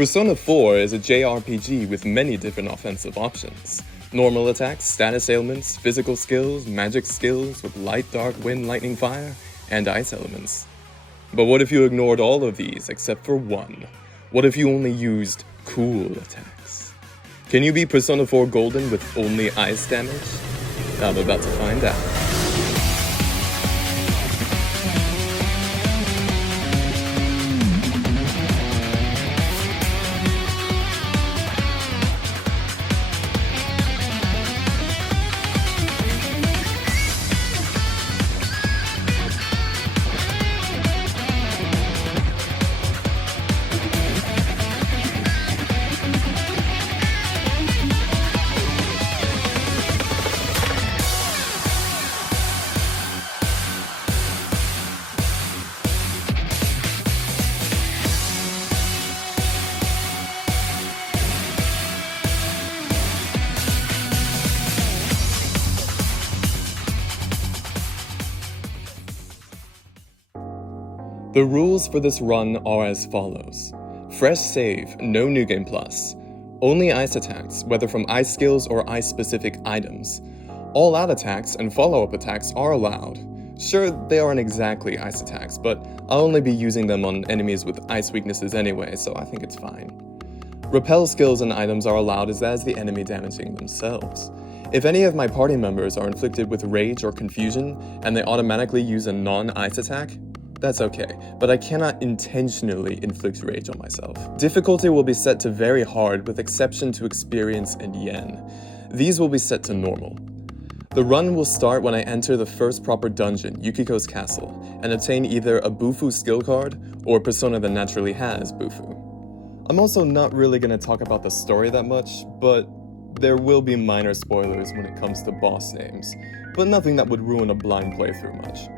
Persona 4 is a JRPG with many different offensive options. Normal attacks, status ailments, physical skills, magic skills with light, dark, wind, lightning, fire, and ice elements. But what if you ignored all of these except for one? What if you only used cool attacks? Can you beat Persona 4 Golden with only ice damage? I'm about to find out. The rules for this run are as follows. Fresh save, no New Game Plus. Only ice attacks, whether from ice skills or ice-specific items. All-out attacks and follow-up attacks are allowed. Sure, they aren't exactly ice attacks, but I'll only be using them on enemies with ice weaknesses anyway, so I think it's fine. Repel skills and items are allowed as that is the enemy damaging themselves. If any of my party members are inflicted with rage or confusion, and they automatically use a non-ice attack, that's okay, but I cannot intentionally inflict rage on myself. Difficulty will be set to very hard with exception to experience and yen. These will be set to normal. The run will start when I enter the first proper dungeon, Yukiko's castle, and obtain either a bufu skill card or a persona that naturally has bufu. I'm also not really going to talk about the story that much, but there will be minor spoilers when it comes to boss names, but nothing that would ruin a blind playthrough much.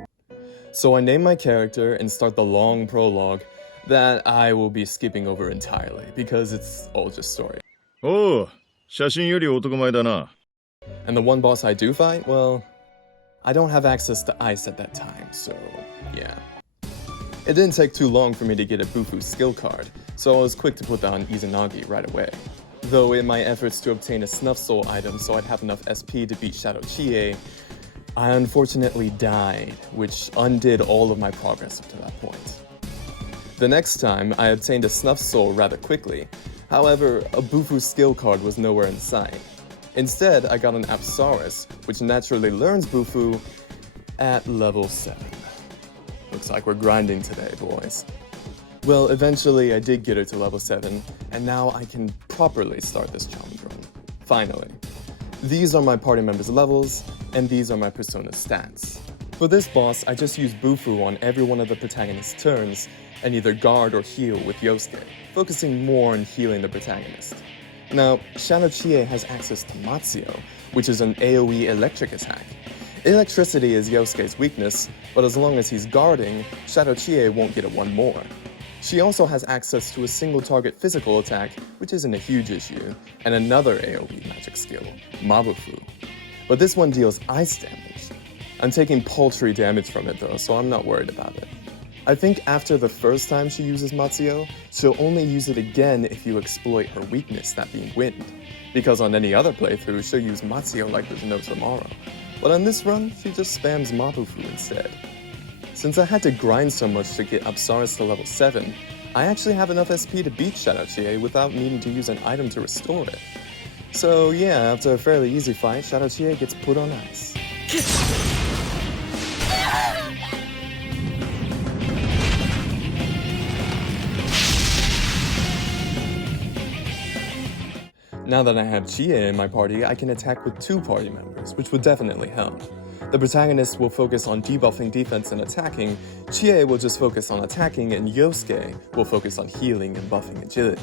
So I name my character and start the long prologue that I will be skipping over entirely because it's all just story. Oh, 写真より男前だな. And the one boss I do fight, well, I don't have access to ice at that time, so yeah. It didn't take too long for me to get a bufu skill card, so I was quick to put that on Izanagi right away. Though in my efforts to obtain a snuff soul item so I'd have enough SP to beat Shadow Chie, I unfortunately died, which undid all of my progress up to that point. The next time, I obtained a Snuff Soul rather quickly. However, a bufu skill card was nowhere in sight. Instead, I got an Apsaurus, which naturally learns bufu at level 7. Looks like we're grinding today, boys. Well, eventually I did get her to level 7, and now I can properly start this challenge run. Finally. These are my party members' levels, and these are my persona stats. For this boss, I just use bufu on every one of the protagonist's turns, and either guard or heal with Yosuke, focusing more on healing the protagonist. Now, Shadow Chie has access to Matsuo, which is an AoE electric attack. Electricity is Yosuke's weakness, but as long as he's guarding, Shadow Chie won't get a one more. She also has access to a single target physical attack, which isn't a huge issue, and another AoE magic skill, Mabufu. But this one deals ice damage. I'm taking paltry damage from it though, so I'm not worried about it. I think after the first time she uses Matsuo, she'll only use it again if you exploit her weakness, that being wind. Because on any other playthrough, she'll use Matsuo like there's no tomorrow. But on this run, she just spams Mabufu instead. Since I had to grind so much to get Apsaurus to level 7, I actually have enough SP to beat Shadow Chie without needing to use an item to restore it. So yeah, after a fairly easy fight, Shadow Chie gets put on ice. Now that I have Chie in my party, I can attack with 2 party members, which would definitely help. The protagonist will focus on debuffing defense and attacking, Chie will just focus on attacking, and Yosuke will focus on healing and buffing agility.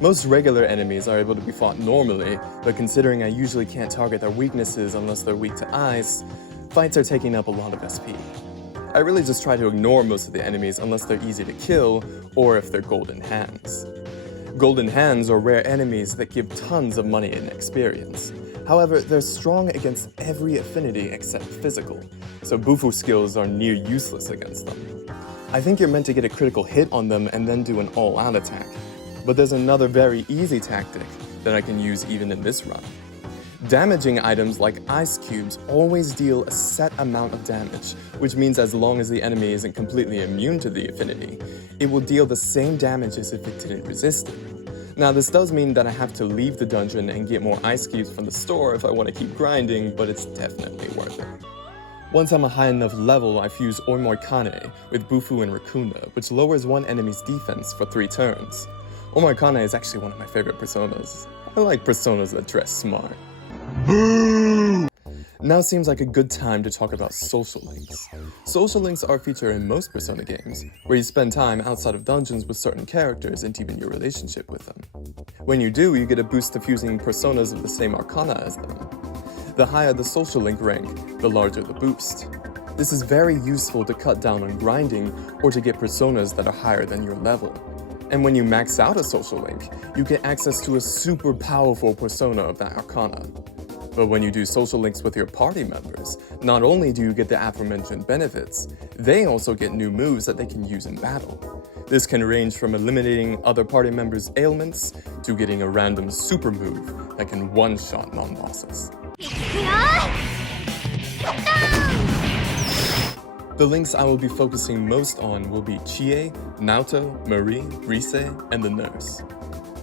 Most regular enemies are able to be fought normally, but considering I usually can't target their weaknesses unless they're weak to ice, fights are taking up a lot of SP. I really just try to ignore most of the enemies unless they're easy to kill, or if they're golden hands. Golden hands are rare enemies that give tons of money and experience. However, they're strong against every affinity except physical, so bufu skills are near useless against them. I think you're meant to get a critical hit on them and then do an all-out attack, But there's another very easy tactic that I can use even in this run. Damaging items like ice cubes always deal a set amount of damage, which means as long as the enemy isn't completely immune to the affinity, it will deal the same damage as if it didn't resist it. Now this does mean that I have to leave the dungeon and get more ice cubes from the store if I want to keep grinding, but it's definitely worth it. Once I'm a high enough level, I fuse Omoikane with Bufu and Rakuna, which lowers one enemy's defense for 3 turns. Omoikane is actually one of my favorite personas. I like personas that dress smart. Now seems like a good time to talk about social links. Social links are a feature in most Persona games, where you spend time outside of dungeons with certain characters and deepen your relationship with them. When you do, you get a boost to fusing personas of the same arcana as them. The higher the social link rank, the larger the boost. This is very useful to cut down on grinding or to get personas that are higher than your level. And when you max out a social link, you get access to a super powerful persona of that arcana. But when you do social links with your party members, not only do you get the aforementioned benefits, they also get new moves that they can use in battle. This can range from eliminating other party members' ailments to getting a random super move that can one-shot non-bosses. The links I will be focusing most on will be Chie, Naoto, Marie, Rise, and the nurse.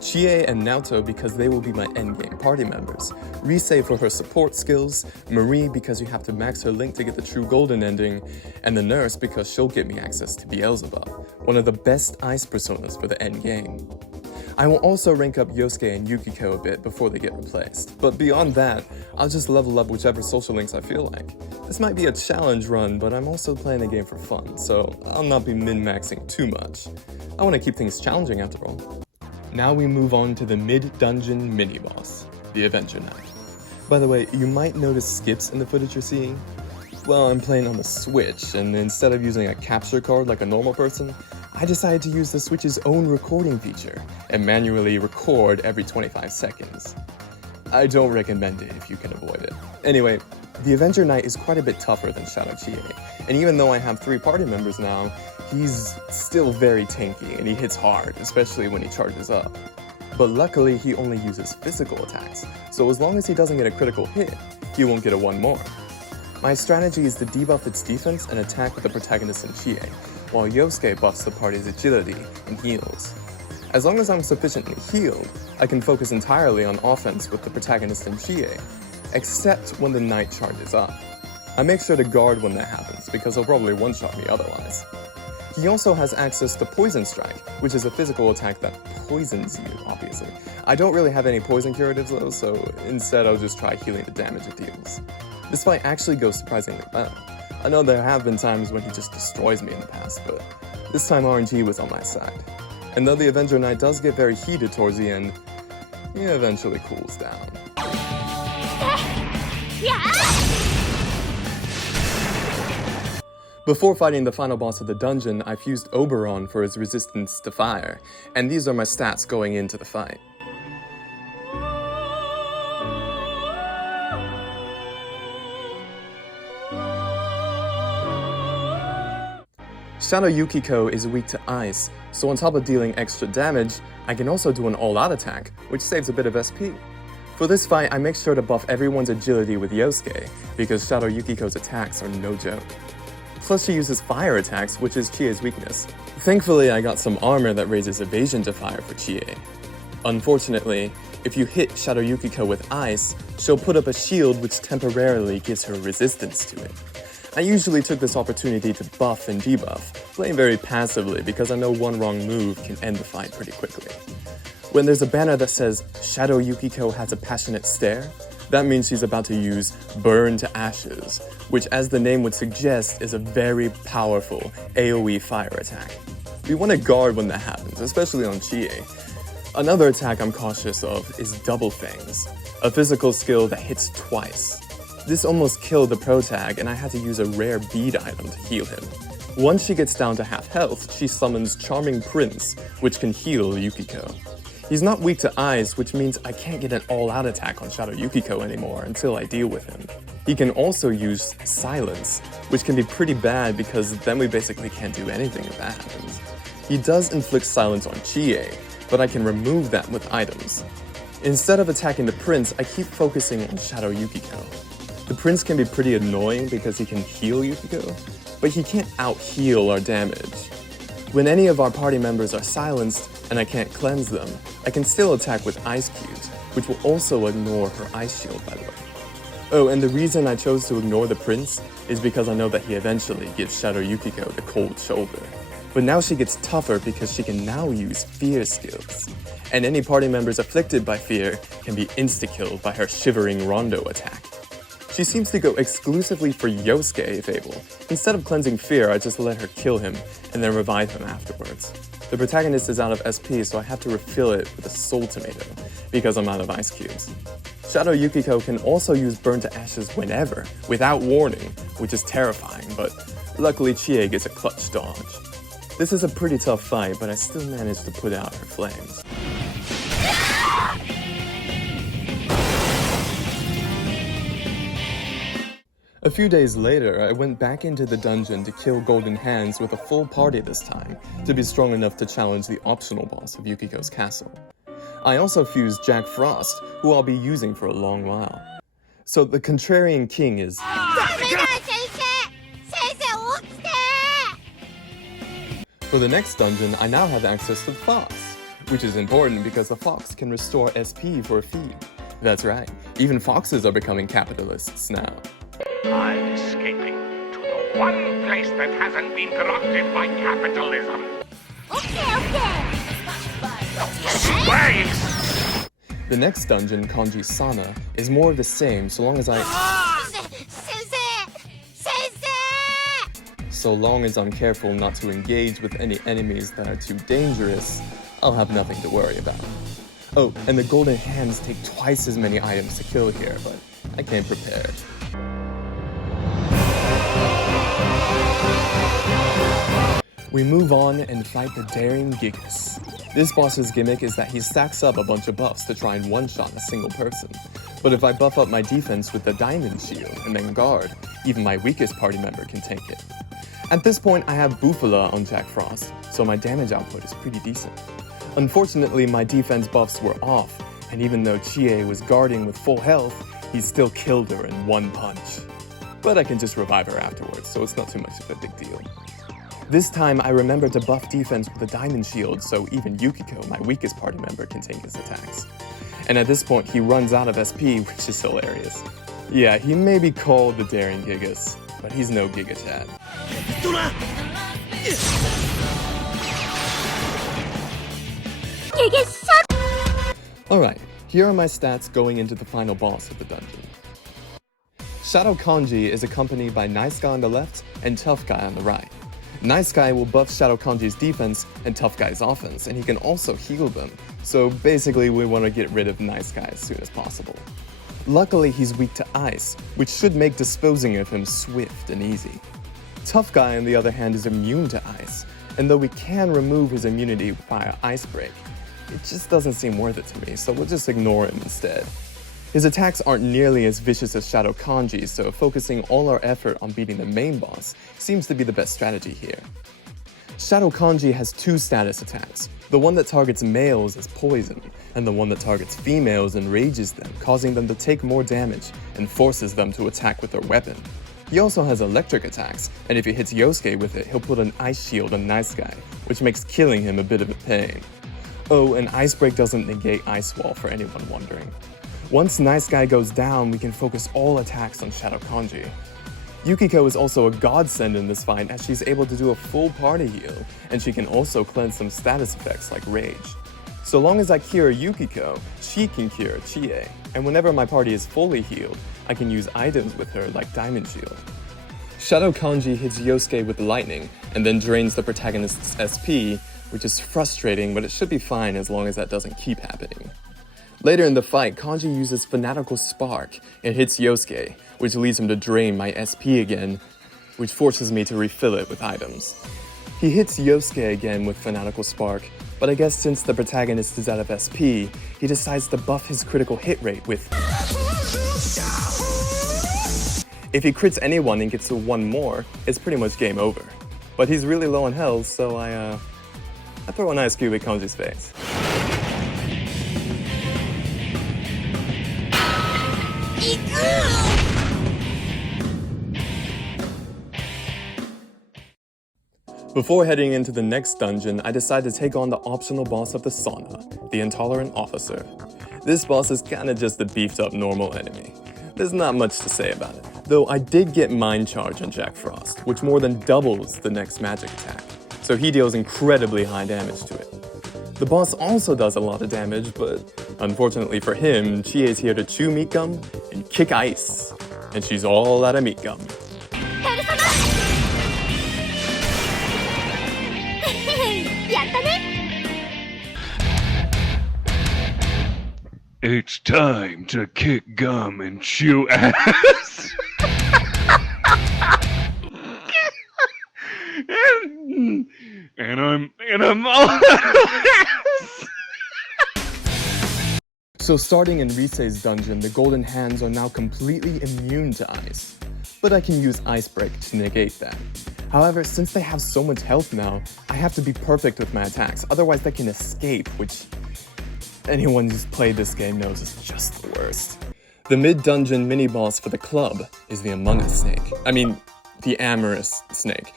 Chie and Naoto because they will be my endgame party members, Rise for her support skills, Marie because you have to max her link to get the true golden ending, and the nurse because she'll give me access to Beelzebub, one of the best ice personas for the endgame. I will also rank up Yosuke and Yukiko a bit before they get replaced, but beyond that, I'll just level up whichever social links I feel like. This might be a challenge run, but I'm also playing the game for fun, so I'll not be min-maxing too much. I want to keep things challenging after all. Now we move on to the mid-dungeon mini-boss, the Adventure Knight. By the way, you might notice skips in the footage you're seeing. Well, I'm playing on the Switch, and instead of using a capture card like a normal person, I decided to use the Switch's own recording feature and manually record every 25 seconds. I don't recommend it if you can avoid it. Anyway, the Avenger Knight is quite a bit tougher than Shadow Chie, and even though I have 3 party members now, he's still very tanky and he hits hard, especially when he charges up. But luckily he only uses physical attacks, so as long as he doesn't get a critical hit, he won't get a 1 more. My strategy is to debuff its defense and attack with the protagonist in Chie, while Yosuke buffs the party's agility and heals. As long as I'm sufficiently healed, I can focus entirely on offense with the protagonist in Chie, except when the knight charges up. I make sure to guard when that happens, because he'll probably one-shot me otherwise. He also has access to Poison Strike, which is a physical attack that poisons you, obviously. I don't really have any poison curatives though, so instead I'll just try healing the damage it deals. This fight actually goes surprisingly well. I know there have been times when he just destroys me in the past, but this time RNG was on my side. And though the Avenger Knight does get very heated towards the end, he eventually cools down. Before fighting the final boss of the dungeon, I fused Oberon for his resistance to fire, and these are my stats going into the fight. Shadow Yukiko is weak to ice, so on top of dealing extra damage, I can also do an all-out attack, which saves a bit of SP. For this fight, I make sure to buff everyone's agility with Yosuke, because Shadow Yukiko's attacks are no joke. Plus she uses fire attacks, which is Chie's weakness. Thankfully, I got some armor that raises evasion to fire for Chie. Unfortunately, if you hit Shadow Yukiko with ice, she'll put up a shield which temporarily gives her resistance to it. I usually took this opportunity to buff and debuff, playing very passively because I know one wrong move can end the fight pretty quickly. When there's a banner that says, Shadow Yukiko has a passionate stare, that means she's about to use Burn to Ashes, which as the name would suggest is a very powerful AoE fire attack. We want to guard when that happens, especially on Chie. Another attack I'm cautious of is Double Fangs, a physical skill that hits twice. This almost killed the protag and I had to use a rare bead item to heal him. Once she gets down to half health, she summons Charming Prince, which can heal Yukiko. He's not weak to ice, which means I can't get an all-out attack on Shadow Yukiko anymore until I deal with him. He can also use Silence, which can be pretty bad because then we basically can't do anything if that happens. He does inflict silence on Chie, but I can remove that with items. Instead of attacking the prince, I keep focusing on Shadow Yukiko. The prince can be pretty annoying because he can heal Yukiko, but he can't out-heal our damage. When any of our party members are silenced and I can't cleanse them, I can still attack with ice cubes, which will also ignore her ice shield, by the way. Oh, and the reason I chose to ignore the prince is because I know that he eventually gives Shadow Yukiko the cold shoulder. But now she gets tougher because she can now use fear skills. And any party members afflicted by fear can be insta-killed by her shivering rondo attack. She seems to go exclusively for Yosuke if able. Instead of cleansing fear, I just let her kill him and then revive him afterwards. The protagonist is out of SP, so I have to refill it with a soul tomato because I'm out of ice cubes. Shadow Yukiko can also use burn to ashes whenever, without warning, which is terrifying, but luckily Chie gets a clutch dodge. This is a pretty tough fight, but I still managed to put out her flames. A few days later, I went back into the dungeon to kill Golden Hands with a full party this time, to be strong enough to challenge the optional boss of Yukiko's castle. I also fused Jack Frost, who I'll be using for a long while. So the Contrarian King is... For the next dungeon, I now have access to the Fox, which is important because the Fox can restore SP for a fee. That's right, even foxes are becoming capitalists now. I'm escaping to the one place that hasn't been corrupted by capitalism. Okay. Slaves! The next dungeon, Kanji Sana, is more of the same so long as So long as I'm careful not to engage with any enemies that are too dangerous, I'll have nothing to worry about. Oh, and the Golden Hands take twice as many items to kill here, but I came prepared. We move on and fight the Daring Gigas. This boss's gimmick is that he stacks up a bunch of buffs to try and one-shot a single person. But if I buff up my defense with the Diamond Shield and then guard, even my weakest party member can take it. At this point, I have Bufula on Jack Frost, so my damage output is pretty decent. Unfortunately, my defense buffs were off, and even though Chie was guarding with full health, he still killed her in one punch. But I can just revive her afterwards, so it's not too much of a big deal. This time, I remembered to buff defense with a Diamond Shield so even Yukiko, my weakest party member, can take his attacks. And at this point, he runs out of SP, which is hilarious. Yeah, he may be called the Daring Gigas, but he's no Giga Chad. Alright, here are my stats going into the final boss of the dungeon. Shadow Kanji is accompanied by Nice Guy on the left and Tough Guy on the right. Nice Guy will buff Shadow Kanji's defense and Tough Guy's offense, and he can also heal them, so basically we want to get rid of Nice Guy as soon as possible. Luckily he's weak to ice, which should make disposing of him swift and easy. Tough Guy on the other hand is immune to ice, and though we can remove his immunity via Ice Break, it just doesn't seem worth it to me, so we'll just ignore him instead. His attacks aren't nearly as vicious as Shadow Kanji, so focusing all our effort on beating the main boss seems to be the best strategy here. Shadow Kanji has two status attacks. The one that targets males is poison, and the one that targets females enrages them, causing them to take more damage and forces them to attack with their weapon. He also has electric attacks, and if he hits Yosuke with it, he'll put an ice shield on Nice Guy, which makes killing him a bit of a pain. Oh, and Ice Break doesn't negate Ice Wall for anyone wondering. Once Nice Guy goes down, we can focus all attacks on Shadow Kanji. Yukiko is also a godsend in this fight as she's able to do a full party heal, and she can also cleanse some status effects like Rage. So long as I cure Yukiko, she can cure Chie, and whenever my party is fully healed, I can use items with her like Diamond Shield. Shadow Kanji hits Yosuke with lightning, and then drains the protagonist's SP, which is frustrating, but it should be fine as long as that doesn't keep happening. Later in the fight, Kanji uses Fanatical Spark and hits Yosuke, which leads him to drain my SP again, which forces me to refill it with items. He hits Yosuke again with Fanatical Spark, but I guess since the protagonist is out of SP, he decides to buff his critical hit rate with... If he crits anyone and gets to one more, it's pretty much game over. But he's really low on health, so I throw an ice cube at Kanji's face. Before heading into the next dungeon, I decided to take on the optional boss of the sauna, the Intolerant Officer. This boss is kinda just a beefed up normal enemy. There's not much to say about it, though I did get Mind Charge on Jack Frost, which more than doubles the next magic attack, so he deals incredibly high damage to it. The boss also does a lot of damage, but unfortunately for him, Chie is here to chew meat gum and kick ice, and she's all out of meat gum. It's time to kick gum and chew ass. and I'm all ass. So starting in Risei's dungeon, the golden hands are now completely immune to ice. But I can use Ice Break to negate that. However, since they have so much health now, I have to be perfect with my attacks, otherwise they can escape, which anyone who's played this game knows is just the worst. The mid-dungeon mini-boss for the club is the Among Us snake. I mean, the amorous snake.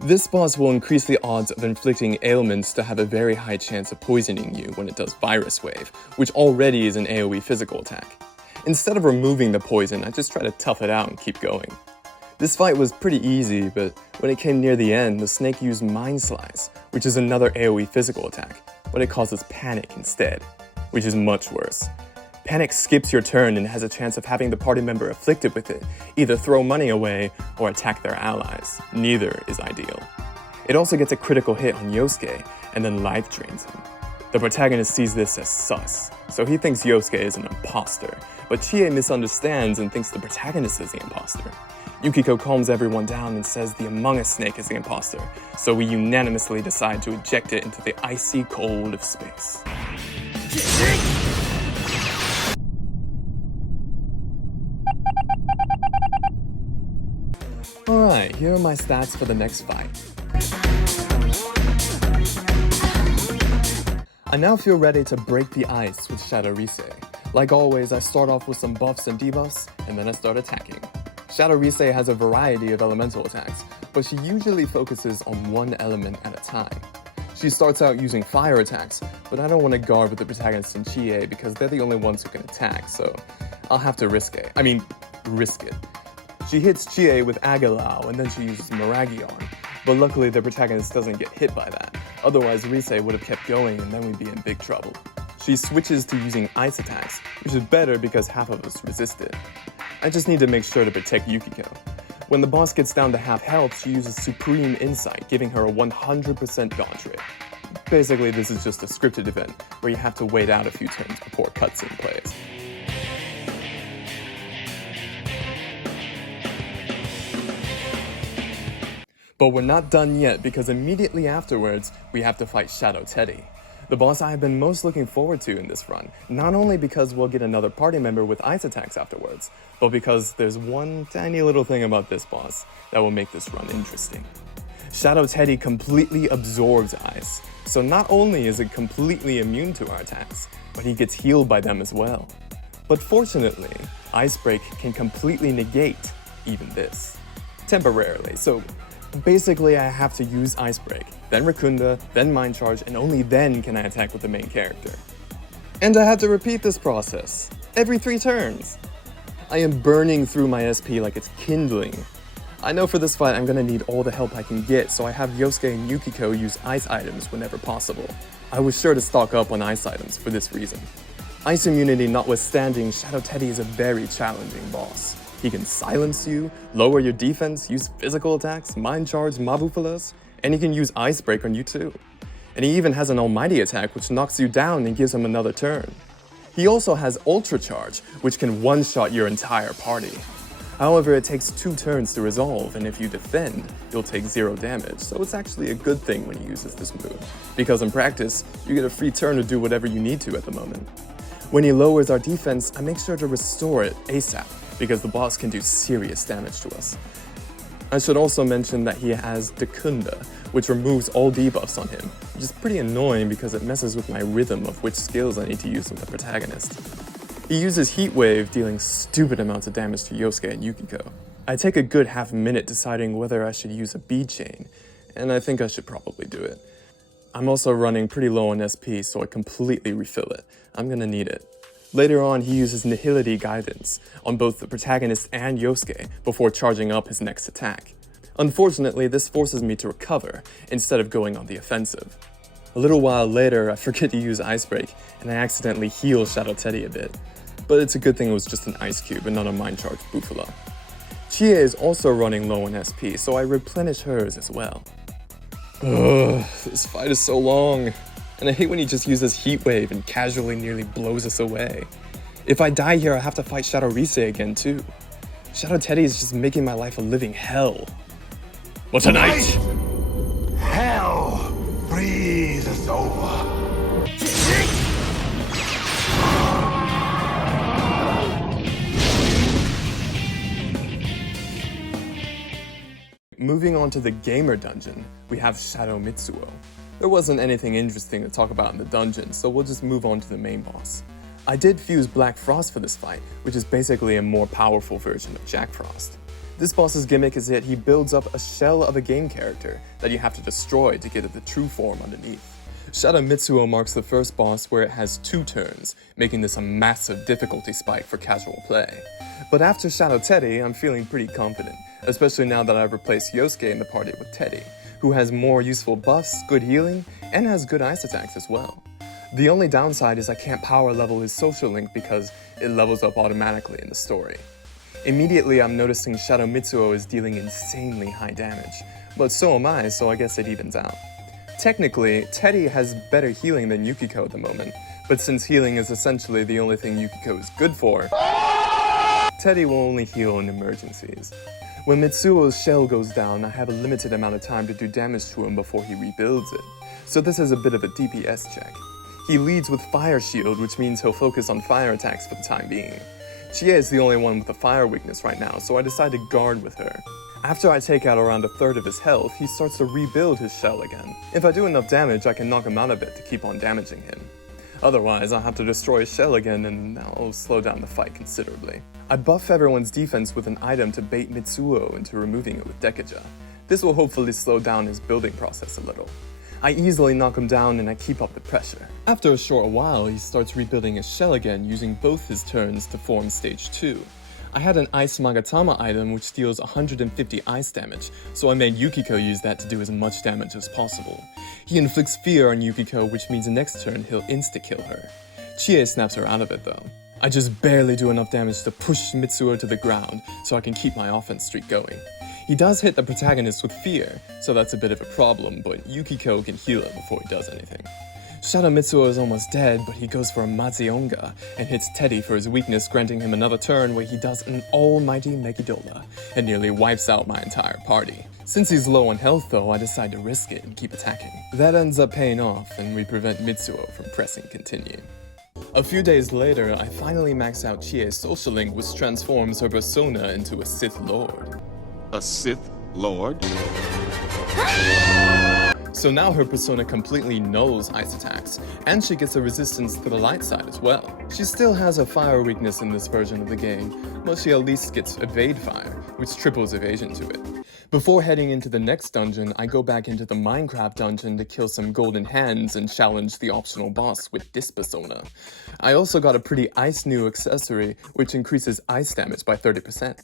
This boss will increase the odds of inflicting ailments to have a very high chance of poisoning you when it does Virus Wave, which already is an AoE physical attack. Instead of removing the poison, I just try to tough it out and keep going. This fight was pretty easy, but when it came near the end, the snake used Mind Slice, which is another AoE physical attack, but it causes panic instead, which is much worse. Panic skips your turn and has a chance of having the party member afflicted with it either throw money away or attack their allies. Neither is ideal. It also gets a critical hit on Yosuke and then life drains him. The protagonist sees this as sus, so he thinks Yosuke is an imposter, but Chie misunderstands and thinks the protagonist is the imposter. Yukiko calms everyone down and says the Among Us snake is the imposter, so we unanimously decide to eject it into the icy cold of space. Alright, here are my stats for the next fight. I now feel ready to break the ice with Shadow Risei. Like always, I start off with some buffs and debuffs, and then I start attacking. Shadow Risei has a variety of elemental attacks, but she usually focuses on one element at a time. She starts out using fire attacks, but I don't want to guard with the protagonist and Chie because they're the only ones who can attack, so I'll have to risk it. She hits Chie with Agalao and then she uses Miragion, but luckily the protagonist doesn't get hit by that. Otherwise Risei would have kept going and then we'd be in big trouble. She switches to using ice attacks, which is better because half of us resist it. I just need to make sure to protect Yukiko. When the boss gets down to half health, she uses Supreme Insight, giving her a 100% dodge rate. Basically, this is just a scripted event where you have to wait out a few turns before cutscene plays. But we're not done yet because immediately afterwards, we have to fight Shadow Teddie, the boss I have been most looking forward to in this run, not only because we'll get another party member with ice attacks afterwards, but because there's one tiny little thing about this boss that will make this run interesting. Shadow Teddie completely absorbs ice, so not only is it completely immune to our attacks, but he gets healed by them as well. But fortunately, Ice Break can completely negate even this, temporarily, so basically I have to use Ice Break, then Rakunda, then Mind Charge, and only then can I attack with the main character. And I had to repeat this process, every 3 turns. I am burning through my SP like it's kindling. I know for this fight I'm gonna need all the help I can get, so I have Yosuke and Yukiko use ice items whenever possible. I was sure to stock up on ice items for this reason. Ice immunity notwithstanding, Shadow Teddie is a very challenging boss. He can silence you, lower your defense, use physical attacks, mind charge Mabufulas, and he can use Ice Break on you too. And he even has an almighty attack which knocks you down and gives him another turn. He also has Ultra Charge, which can one-shot your entire party. However, it takes 2 turns to resolve, and if you defend, you'll take 0 damage, so it's actually a good thing when he uses this move, because in practice, you get a free turn to do whatever you need to at the moment. When he lowers our defense, I make sure to restore it ASAP, because the boss can do serious damage to us. I should also mention that he has Dekunda, which removes all debuffs on him, which is pretty annoying because it messes with my rhythm of which skills I need to use with the protagonist. He uses Heat Wave, dealing stupid amounts of damage to Yosuke and Yukiko. I take a good half minute deciding whether I should use a bead chain, and I think I should probably do it. I'm also running pretty low on SP, so I completely refill it. I'm gonna need it. Later on, he uses Nihility Guidance on both the protagonist and Yosuke before charging up his next attack. Unfortunately, this forces me to recover instead of going on the offensive. A little while later, I forget to use Ice Break, and I accidentally heal Shadow Teddie a bit. But it's a good thing it was just an Ice Cube and not a Mind Charge Bufula. Chie is also running low on SP, so I replenish hers as well. Ugh, this fight is so long, and I hate when he just uses Heat Wave and casually nearly blows us away. If I die here, I have to fight Shadow Rise again too. Shadow Teddie is just making my life a living hell. But tonight, Hell breathes over. moving on to the gamer dungeon, we have Shadow Mitsuo. There wasn't anything interesting to talk about in the dungeon, so we'll just move on to the main boss. I did fuse Black Frost for this fight, which is basically a more powerful version of Jack Frost. This boss's gimmick is that he builds up a shell of a game character that you have to destroy to get at the true form underneath. Shadow Mitsuo marks the first boss where it has 2 turns, making this a massive difficulty spike for casual play. But after Shadow Teddie, I'm feeling pretty confident, especially now that I've replaced Yosuke in the party with Teddie, who has more useful buffs, good healing, and has good ice attacks as well. The only downside is I can't power level his social link because it levels up automatically in the story. Immediately I'm noticing Shadow Mitsuo is dealing insanely high damage, but so am I, so I guess it evens out. Technically, Teddie has better healing than Yukiko at the moment, but since healing is essentially the only thing Yukiko is good for, Teddie will only heal in emergencies. When Mitsuo's shell goes down, I have a limited amount of time to do damage to him before he rebuilds it, so this is a bit of a DPS check. He leads with Fire Shield, which means he'll focus on fire attacks for the time being. Chie is the only one with a fire weakness right now, so I decide to guard with her. After I take out around 1/3 of his health, he starts to rebuild his shell again. If I do enough damage, I can knock him out of it to keep on damaging him. Otherwise, I'll have to destroy his shell again and that'll slow down the fight considerably. I buff everyone's defense with an item to bait Mitsuo into removing it with Dekaja. This will hopefully slow down his building process a little. I easily knock him down and I keep up the pressure. After a short while, he starts rebuilding his shell again using both his turns to form stage 2. I had an Ice Magatama item which deals 150 ice damage, so I made Yukiko use that to do as much damage as possible. He inflicts fear on Yukiko, which means next turn he'll insta-kill her. Chie snaps her out of it though. I just barely do enough damage to push Mitsuo to the ground so I can keep my offense streak going. He does hit the protagonist with fear, so that's a bit of a problem, but Yukiko can heal it before he does anything. Shadow Mitsuo is almost dead, but he goes for a Mazionga and hits Teddie for his weakness, granting him another turn where he does an almighty Megidola and nearly wipes out my entire party. Since he's low on health though, I decide to risk it and keep attacking. That ends up paying off, and we prevent Mitsuo from pressing continue. A few days later, I finally max out Chie's social link, which transforms her persona into a Sith Lord. A Sith Lord? So now her persona completely nulls ice attacks, and she gets a resistance to the light side as well. She still has a fire weakness in this version of the game, but she at least gets evade fire, which triples evasion to it. Before heading into the next dungeon, I go back into the Minecraft dungeon to kill some golden hands and challenge the optional boss with this persona. I also got a pretty ice new accessory, which increases ice damage by 30%.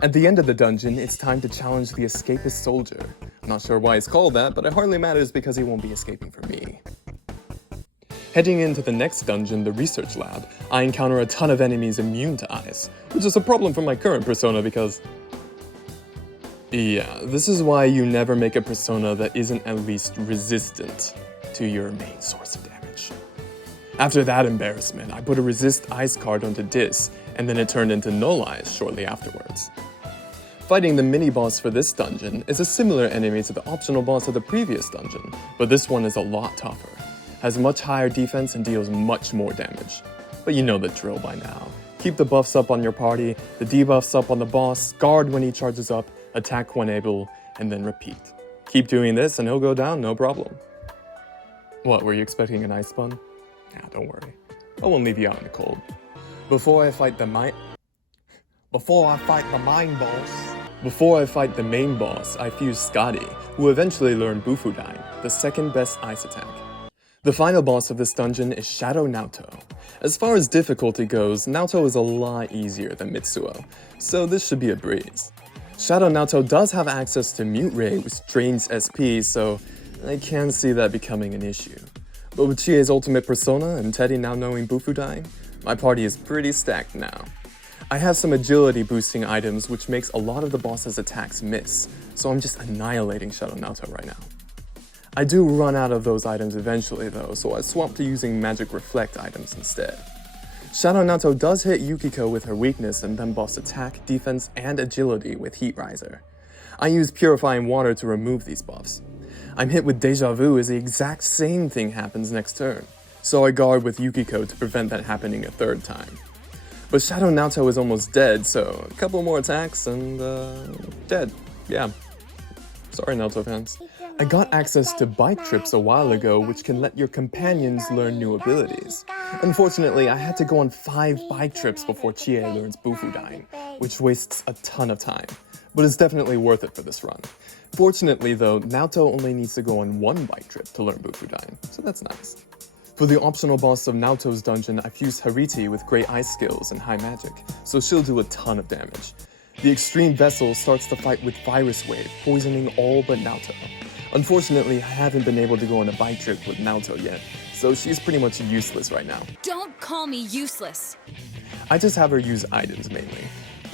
At the end of the dungeon, it's time to challenge the escapist soldier. I'm not sure why it's called that, but it hardly matters because he won't be escaping from me. Heading into the next dungeon, the research lab, I encounter a ton of enemies immune to ice, which is a problem for my current persona because... yeah, this is why you never make a persona that isn't at least resistant to your main source of damage. After that embarrassment, I put a resist ice card onto Dis, and then it turned into null ice shortly afterwards. Fighting the mini-boss for this dungeon is a similar enemy to the optional boss of the previous dungeon, but this one is a lot tougher, has much higher defense and deals much more damage. But you know the drill by now. Keep the buffs up on your party, the debuffs up on the boss, guard when he charges up, attack when able, and then repeat. Keep doing this and he'll go down, no problem. What, were you expecting an ice bun? Nah, don't worry. I won't leave you out in the cold. Before I fight the main boss, I fuse Scotty, who eventually learned Bufu Dine, the second best ice attack. The final boss of this dungeon is Shadow Naoto. As far as difficulty goes, Naoto is a lot easier than Mitsuo, so this should be a breeze. Shadow Naoto does have access to Mute Ray, which drains SP, so I can see that becoming an issue. But with Chie's ultimate persona and Teddie now knowing Bufu Dine, my party is pretty stacked now. I have some agility boosting items which makes a lot of the boss's attacks miss, so I'm just annihilating Shadow Naoto right now. I do run out of those items eventually though, so I swapped to using magic reflect items instead. Shadow Naoto does hit Yukiko with her weakness and then buffs attack, defense, and agility with Heat Riser. I use Purifying Water to remove these buffs. I'm hit with Deja Vu as the exact same thing happens next turn, so I guard with Yukiko to prevent that happening a third time. But Shadow Naoto is almost dead, so a couple more attacks and dead. Yeah. Sorry, Naoto fans. I got access to bike trips a while ago, which can let your companions learn new abilities. Unfortunately, I had to go on 5 bike trips before Chie learns Bufu Dine, which wastes a ton of time, but it's definitely worth it for this run. Fortunately though, Naoto only needs to go on 1 bike trip to learn Bufu Dine, so that's nice. For the optional boss of Naoto's dungeon, I fused Hariti with great ice skills and high magic, so she'll do a ton of damage. The Extreme Vessel starts the fight with Virus Wave, poisoning all but Naoto. Unfortunately, I haven't been able to go on a bike trip with Naoto yet, so she's pretty much useless right now. Don't call me useless. I just have her use items mainly.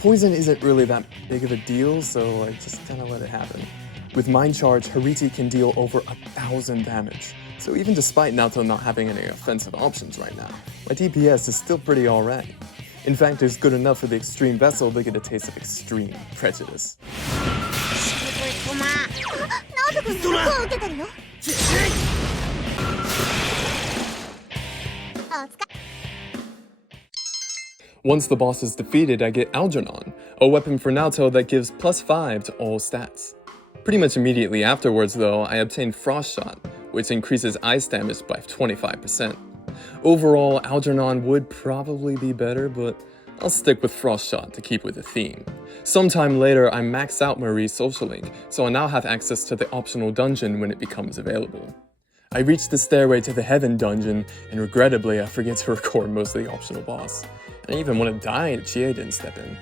Poison isn't really that big of a deal, so I just kinda let it happen. With Mind Charge, Hariti can deal over 1,000 damage. So even despite Naoto not having any offensive options right now, my DPS is still pretty alright. In fact, it's good enough for the Extreme Vessel to get a taste of extreme prejudice. Once the boss is defeated, I get Algernon, a weapon for Naoto that gives +5 to all stats. Pretty much immediately afterwards though, I obtained Frost Shot, which increases ice damage by 25%. Overall, Algernon would probably be better, but I'll stick with Frost Shot to keep with the theme. Sometime later, I max out Marie's social link, so I now have access to the optional dungeon when it becomes available. I reached the stairway to the Heaven dungeon, and regrettably I forget to record most of the optional boss. And even when it died, Chie didn't step in.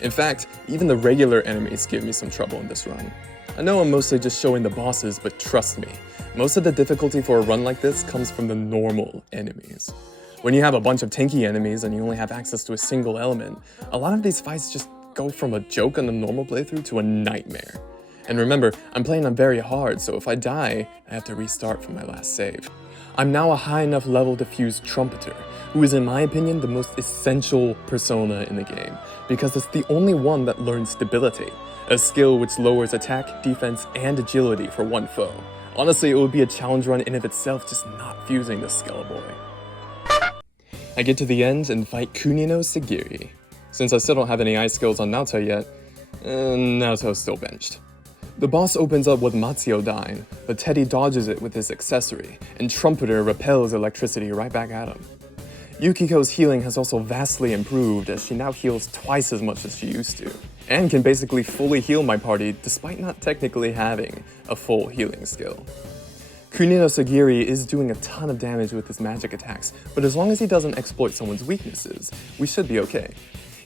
In fact, even the regular enemies give me some trouble in this run. I know I'm mostly just showing the bosses, but trust me, most of the difficulty for a run like this comes from the normal enemies. When you have a bunch of tanky enemies and you only have access to a single element, a lot of these fights just go from a joke on the normal playthrough to a nightmare. And remember, I'm playing on very hard, so if I die, I have to restart from my last save. I'm now a high enough level to fuse Trumpeter, who is in my opinion the most essential persona in the game, because it's the only one that learns Debilitate, a skill which lowers attack, defense, and agility for one foe. Honestly, it would be a challenge run in of itself just not fusing this Skeletor. I get to the end and fight Kunino Sagiri. Since I still don't have any ice skills on Naoto yet, Naoto's still benched. The boss opens up with Matsuo Dine, but Teddie dodges it with his accessory, and Trumpeter repels electricity right back at him. Yukiko's healing has also vastly improved as she now heals twice as much as she used to, and can basically fully heal my party despite not technically having a full healing skill. Kunino Sagiri is doing a ton of damage with his magic attacks, but as long as he doesn't exploit someone's weaknesses, we should be okay.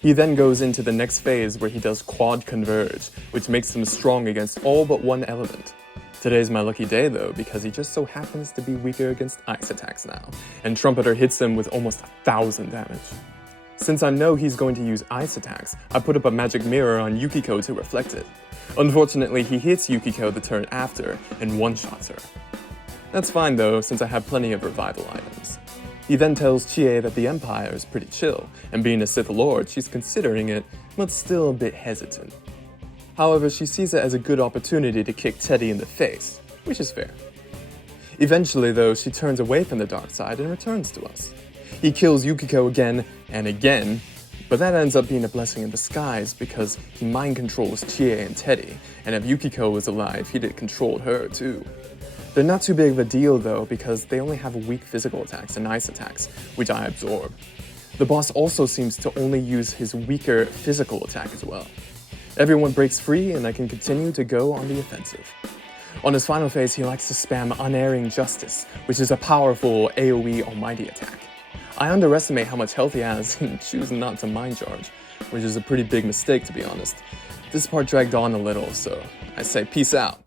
He then goes into the next phase where he does Quad Converge, which makes him strong against all but one element. Today's my lucky day though, because he just so happens to be weaker against ice attacks now, and Trumpeter hits him with almost 1,000 damage. Since I know he's going to use ice attacks, I put up a magic mirror on Yukiko to reflect it. Unfortunately, he hits Yukiko the turn after and one-shots her. That's fine though, since I have plenty of revival items. He then tells Chie that the Empire is pretty chill, and being a Sith Lord, she's considering it, but still a bit hesitant. However, she sees it as a good opportunity to kick Teddie in the face, which is fair. Eventually though, she turns away from the dark side and returns to us. He kills Yukiko again and again, But that ends up being a blessing in disguise because he mind controls Chie and Teddie, and if Yukiko was alive, he'd control her too. They're not too big of a deal though because they only have weak physical attacks and ice attacks, which I absorb. The boss also seems to only use his weaker physical attack as well. Everyone breaks free and I can continue to go on the offensive. On his final phase, he likes to spam Unerring Justice, which is a powerful AoE almighty attack. I underestimate how much health he has and choose not to mind charge, which is a pretty big mistake to be honest. This part dragged on a little, so I say peace out.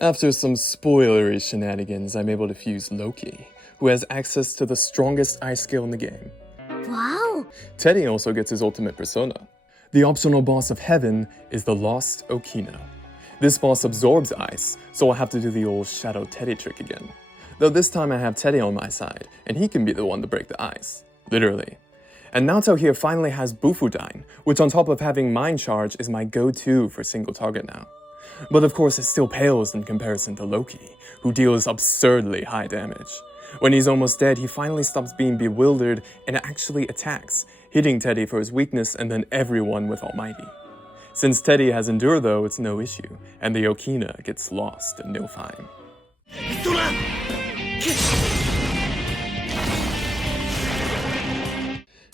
After some spoilery shenanigans, I'm able to fuse Loki, who has access to the strongest ice skill in the game. Wow! Teddie also gets his ultimate persona. The optional boss of Heaven is the Lost Okina. This boss absorbs ice, so I'll have to do the old Shadow Teddie trick again. Though this time I have Teddie on my side, and he can be the one to break the ice. Literally. And Naoto here finally has bufu Dyne, which on top of having Mind Charge is my go-to for single target now. But of course it still pales in comparison to Loki, who deals absurdly high damage. When he's almost dead, he finally stops being bewildered and actually attacks, hitting Teddie for his weakness and then everyone with Almighty. Since Teddie has Endure though, it's no issue, and the Okina gets lost in no time.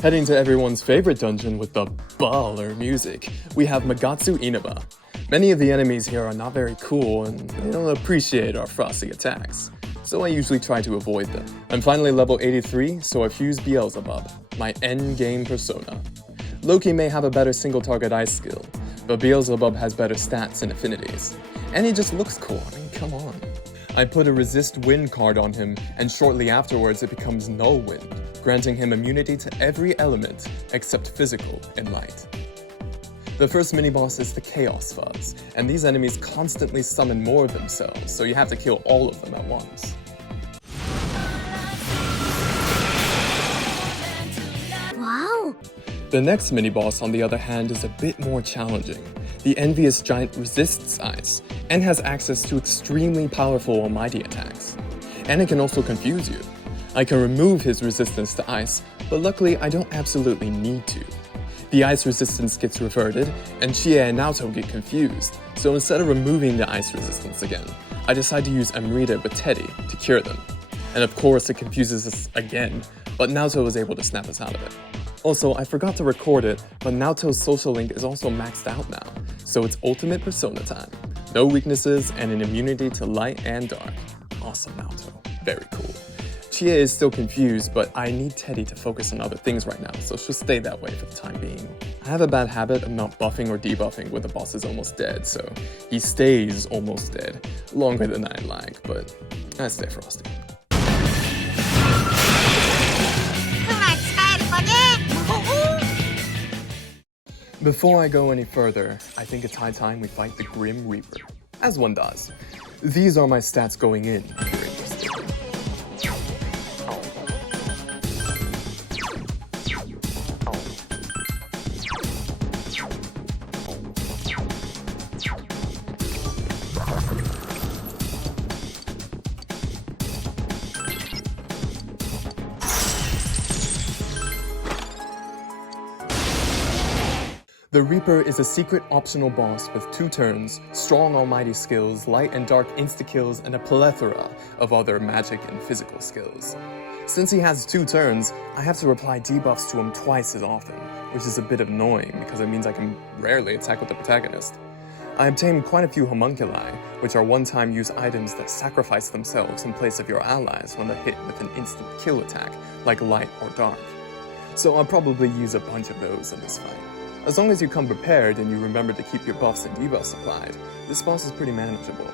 Heading to everyone's favorite dungeon with the baller music, we have Magatsu Inaba. Many of the enemies here are not very cool and they don't appreciate our frosty attacks, so I usually try to avoid them. I'm finally level 83, so I fuse Beelzebub, my endgame persona. Loki may have a better single target ice skill, but Beelzebub has better stats and affinities. And he just looks cool, I mean come on. I put a Resist Wind card on him, and shortly afterwards it becomes Null Wind, granting him immunity to every element except physical and light. The first mini-boss is the Chaos Fuzz, and these enemies constantly summon more of themselves, so you have to kill all of them at once. Wow! The next mini-boss, on the other hand, is a bit more challenging. The Envious Giant resists ice, and has access to extremely powerful almighty attacks. And it can also confuse you. I can remove his resistance to ice, but luckily I don't absolutely need to. The ice resistance gets reverted, and Chie and Naoto get confused, so instead of removing the ice resistance again, I decide to use Amrita with Teddie to cure them. And of course it confuses us again, but Naoto was able to snap us out of it. Also, I forgot to record it, but Naoto's social link is also maxed out now, so it's ultimate persona time. No weaknesses and an immunity to light and dark. Awesome Naoto, very cool. Chie is still confused, but I need Teddie to focus on other things right now, so she'll stay that way for the time being. I have a bad habit of not buffing or debuffing when the boss is almost dead, so he stays almost dead, longer than I'd like, but I stay frosty. Before I go any further, I think it's high time we fight the Grim Reaper, as one does. These are my stats going in, if you're interested. The Reaper is a secret optional boss with 2 turns, strong almighty skills, light and dark insta-kills, and a plethora of other magic and physical skills. Since he has 2 turns, I have to apply debuffs to him twice as often, which is a bit annoying because it means I can rarely attack with the protagonist. I obtained quite a few homunculi, which are one-time use items that sacrifice themselves in place of your allies when they're hit with an instant kill attack, like light or dark. So I'll probably use a bunch of those in this fight. As long as you come prepared and you remember to keep your buffs and debuffs applied, this boss is pretty manageable.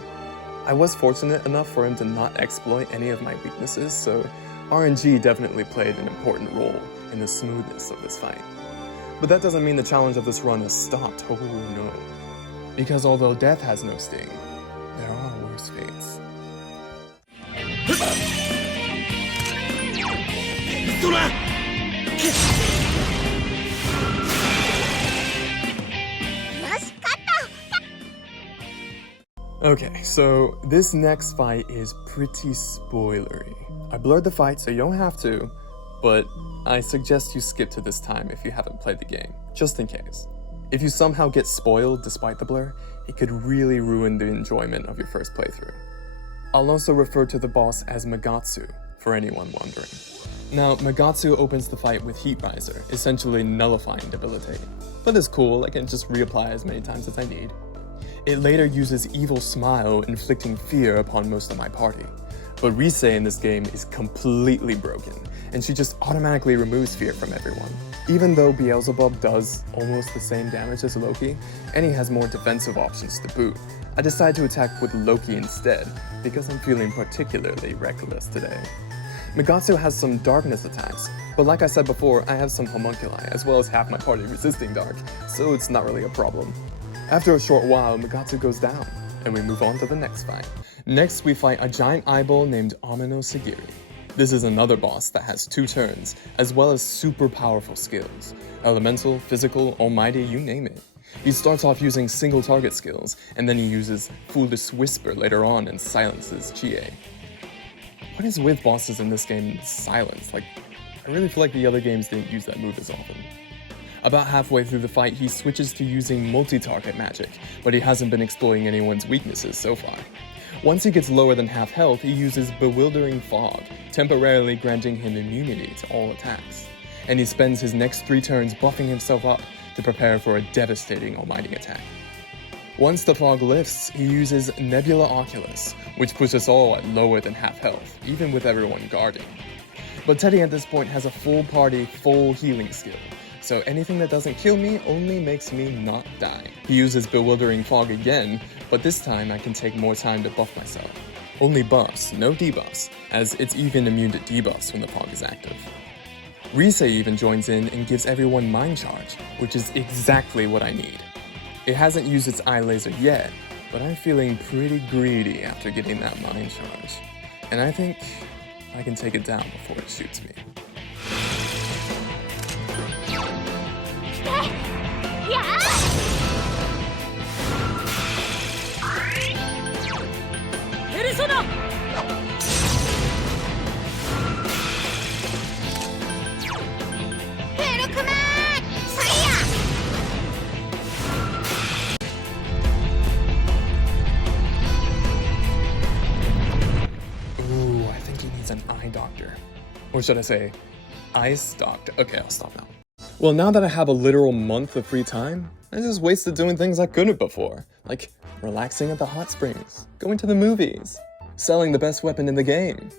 I was fortunate enough for him to not exploit any of my weaknesses, so RNG definitely played an important role in the smoothness of this fight. But that doesn't mean the challenge of this run has stopped, oh no. Because although death has no sting, there are worse fates. Okay, so this next fight is pretty spoilery. I blurred the fight so you don't have to, but I suggest you skip to this time if you haven't played the game, just in case. If you somehow get spoiled despite the blur, it could really ruin the enjoyment of your first playthrough. I'll also refer to the boss as Magatsu, for anyone wondering. Now, Magatsu opens the fight with Heat Riser, essentially nullifying Debilitate. But it's cool, I can just reapply as many times as I need. It later uses Evil Smile, inflicting fear upon most of my party. But Rise in this game is completely broken, and she just automatically removes fear from everyone. Even though Beelzebub does almost the same damage as Loki, and he has more defensive options to boot, I decide to attack with Loki instead, because I'm feeling particularly reckless today. Magatsu has some darkness attacks, but like I said before, I have some homunculi, as well as half my party resisting dark, so it's not really a problem. After a short while, Magatsu goes down, and we move on to the next fight. Next, we fight a giant eyeball named Amino Sagiri. This is another boss that has 2 turns, as well as super powerful skills. Elemental, physical, almighty, you name it. He starts off using single target skills, and then he uses Foolish Whisper later on and silences Chie. What is with bosses in this game silence? Like, I really feel like the other games didn't use that move as often. About halfway through the fight, he switches to using multi-target magic, but he hasn't been exploiting anyone's weaknesses so far. Once he gets lower than half health, he uses Bewildering Fog, temporarily granting him immunity to all attacks. And he spends his next 3 turns buffing himself up to prepare for a devastating almighty attack. Once the fog lifts, he uses Nebula Oculus, which puts us all at lower than half health, even with everyone guarding. But Teddie at this point has a full party, full healing skill, so anything that doesn't kill me only makes me not die. He uses Bewildering Fog again, but this time I can take more time to buff myself. Only buffs, no debuffs, as it's even immune to debuffs when the fog is active. Rise even joins in and gives everyone Mind Charge, which is exactly what I need. It hasn't used its eye laser yet, but I'm feeling pretty greedy after getting that Mind Charge. And I think I can take it down before it shoots me. Ooh, I think he needs an eye doctor. Or should I say, ice doctor? Okay, I'll stop now. Well, now that I have a literal month of free time, I just wasted doing things I couldn't before. Like relaxing at the hot springs, going to the movies, selling the best weapon in the game.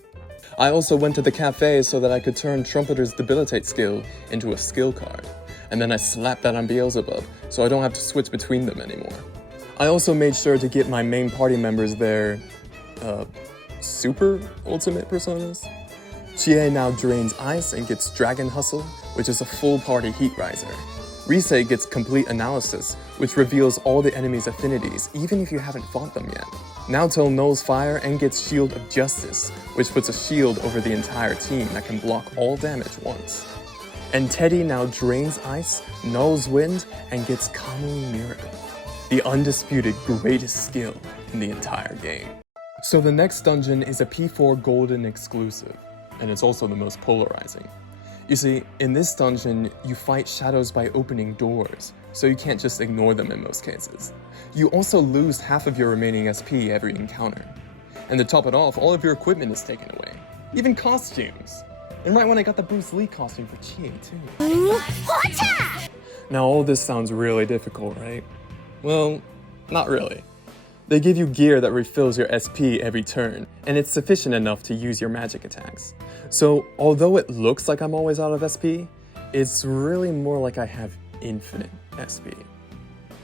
I also went to the cafe so that I could turn Trumpeter's Debilitate skill into a skill card. And then I slapped that on Beelzebub, so I don't have to switch between them anymore. I also made sure to get my main party members their, super ultimate personas. Chie now drains ice and gets Dragon Hustle, which is a full party Heat Riser. Rise gets Complete Analysis, which reveals all the enemy's affinities, even if you haven't fought them yet. Naoto nulls Fire and gets Shield of Justice, which puts a shield over the entire team that can block all damage once. And Teddie now drains Ice, nulls Wind, and gets Kamui Miracle, the undisputed greatest skill in the entire game. So the next dungeon is a P4 Golden exclusive, and it's also the most polarizing. You see, in this dungeon, you fight shadows by opening doors, so you can't just ignore them in most cases. You also lose half of your remaining SP every encounter. And to top it off, all of your equipment is taken away. Even costumes! And right when I got the Bruce Lee costume for Chie, too. Now all this sounds really difficult, right? Well, not really. They give you gear that refills your SP every turn, and it's sufficient enough to use your magic attacks. So, although it looks like I'm always out of SP, it's really more like I have infinite SP.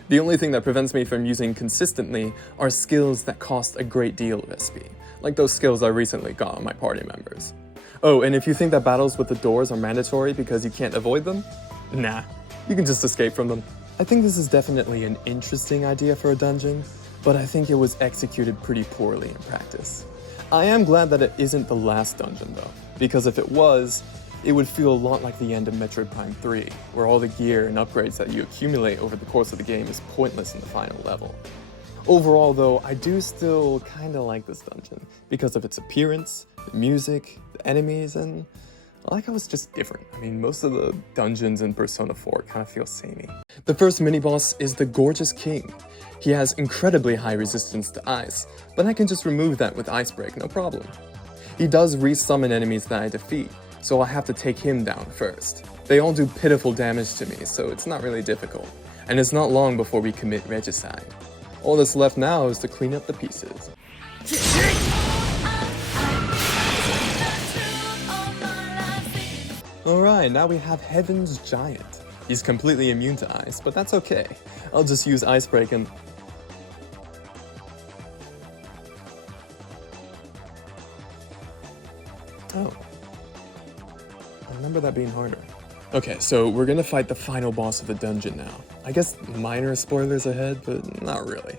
The only thing that prevents me from using consistently are skills that cost a great deal of SP, like those skills I recently got on my party members. Oh, and if you think that battles with the doors are mandatory because you can't avoid them, nah, you can just escape from them. I think this is definitely an interesting idea for a dungeon, but I think it was executed pretty poorly in practice. I am glad that it isn't the last dungeon though, because if it was, it would feel a lot like the end of Metroid Prime 3, where all the gear and upgrades that you accumulate over the course of the game is pointless in the final level. Overall though, I do still kinda like this dungeon, because of its appearance, the music, the enemies, and I like how it's just different. I mean, most of the dungeons in Persona 4 kind of feel samey. The first mini-boss is the Gorgeous King. He has incredibly high resistance to ice, but I can just remove that with Ice Break, no problem. He does re-summon enemies that I defeat, so I have to take him down first. They all do pitiful damage to me, so it's not really difficult. And it's not long before we commit regicide. All that's left now is to clean up the pieces. Alright, now we have Heaven's Giant. He's completely immune to ice, but that's okay. I'll just use Ice Break and... Oh. I remember that being harder. Okay, so we're gonna fight the final boss of the dungeon now. I guess minor spoilers ahead, but not really.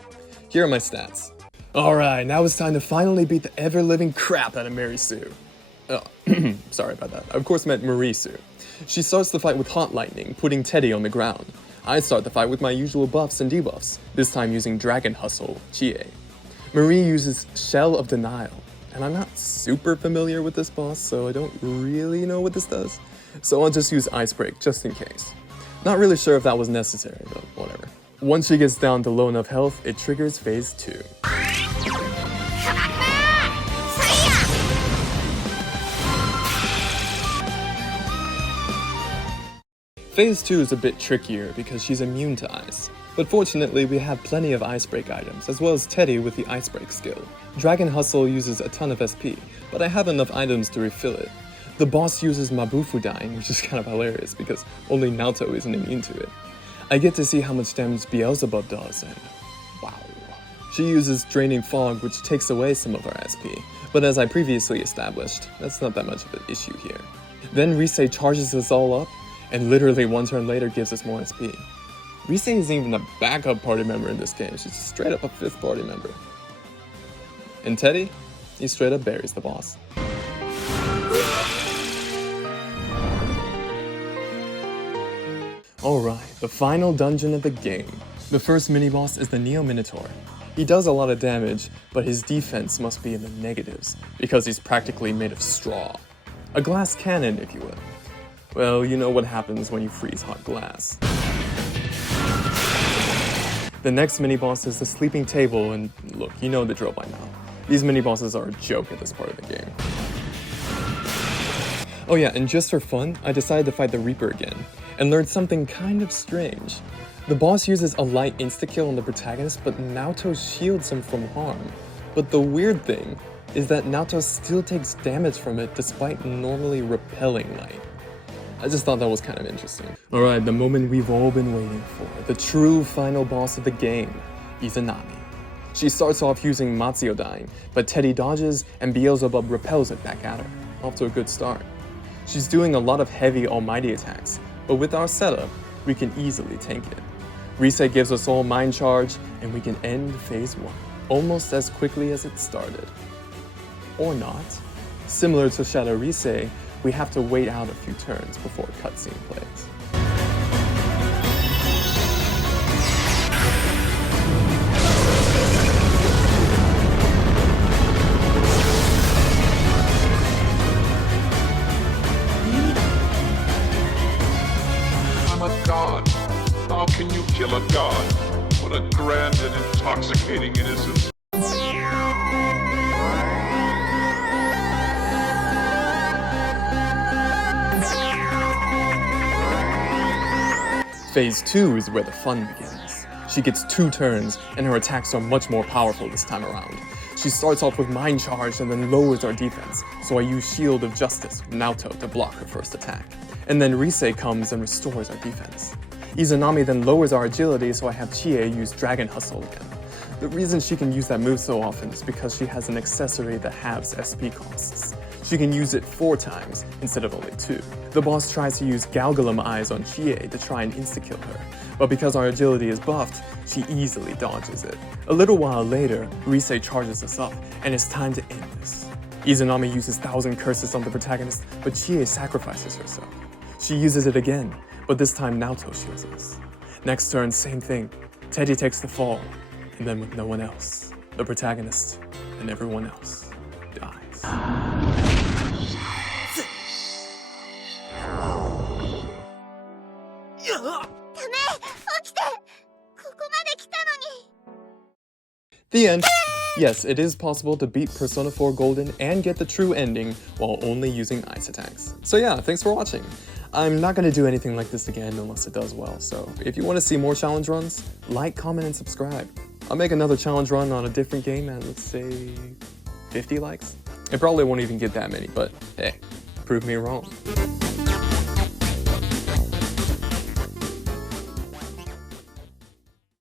Here are my stats. Alright, now it's time to finally beat the ever-living crap out of Mary Sue. Oh, sorry about that. I of course meant Marie Sue. She starts the fight with Hot Lightning, putting Teddie on the ground. I start the fight with my usual buffs and debuffs, this time using Dragon Hustle, Chie. Marie uses Shell of Denial, and I'm not super familiar with this boss, so I don't really know what this does. So I'll just use Ice Break, just in case. Not really sure if that was necessary, but whatever. Once she gets down to low enough health, it triggers Phase 2. Phase 2 is a bit trickier because she's immune to ice, but fortunately we have plenty of Ice Break items, as well as Teddie with the Ice Break skill. Dragon Hustle uses a ton of SP, but I have enough items to refill it. The boss uses Mabufu Dying, which is kind of hilarious because only Naoto isn't immune to it. I get to see how much damage Beelzebub does, and wow. She uses Draining Fog, which takes away some of our SP, but as I previously established, that's not that much of an issue here. Then Rise charges us all up, and literally one turn later gives us more SP. Rise isn't even a backup party member in this game, she's straight up a 5th party member. And Teddie? He straight up buries the boss. Alright, the final dungeon of the game. The first mini-boss is the Neo Minotaur. He does a lot of damage, but his defense must be in the negatives, because he's practically made of straw. A glass cannon, if you will. Well, you know what happens when you freeze hot glass. The next mini-boss is the Sleeping Table, and look, you know the drill by now. These mini-bosses are a joke at this part of the game. Oh yeah, and just for fun, I decided to fight the Reaper again, and learned something kind of strange. The boss uses a light insta-kill on the protagonist, but Naoto shields him from harm. But the weird thing is that Naoto still takes damage from it despite normally repelling light. I just thought that was kind of interesting. Alright, the moment we've all been waiting for, the true final boss of the game, Izanami. She starts off using Matsuo Dying, but Teddie dodges and Beelzebub repels it back at her. Off to a good start. She's doing a lot of heavy almighty attacks, but with our setup, we can easily tank it. Rise gives us all Mind Charge, and we can end Phase 1, almost as quickly as it started. Or not. Similar to Shadow Rise, we have to wait out a few turns before a cutscene plays. I'm a god. How can you kill a god? What a grand and intoxicating innocence. Phase 2 is where the fun begins. She gets 2 turns, and her attacks are much more powerful this time around. She starts off with Mind Charge and then lowers our defense, so I use Shield of Justice with Naoto to block her first attack. And then Rise comes and restores our defense. Izanami then lowers our agility, so I have Chie use Dragon Hustle again. The reason she can use that move so often is because she has an accessory that halves SP costs. She can use it 4 times instead of only 2. The boss tries to use Galgalum Eyes on Chie to try and insta-kill her, but because our agility is buffed, she easily dodges it. A little while later, Rise charges us up, and it's time to end this. Izanami uses 1,000 curses on the protagonist, but Chie sacrifices herself. She uses it again, but this time Naoto shields us. Next turn, same thing. Teddie takes the fall, and then with no one else, the protagonist and everyone else dies. The end. Yes, it is possible to beat Persona 4 Golden and get the true ending while only using ice attacks. So yeah, thanks for watching. I'm not going to do anything like this again unless it does well, so if you want to see more challenge runs, like, comment, and subscribe. I'll make another challenge run on a different game at, let's say, 50 likes? It probably won't even get that many, but hey, prove me wrong.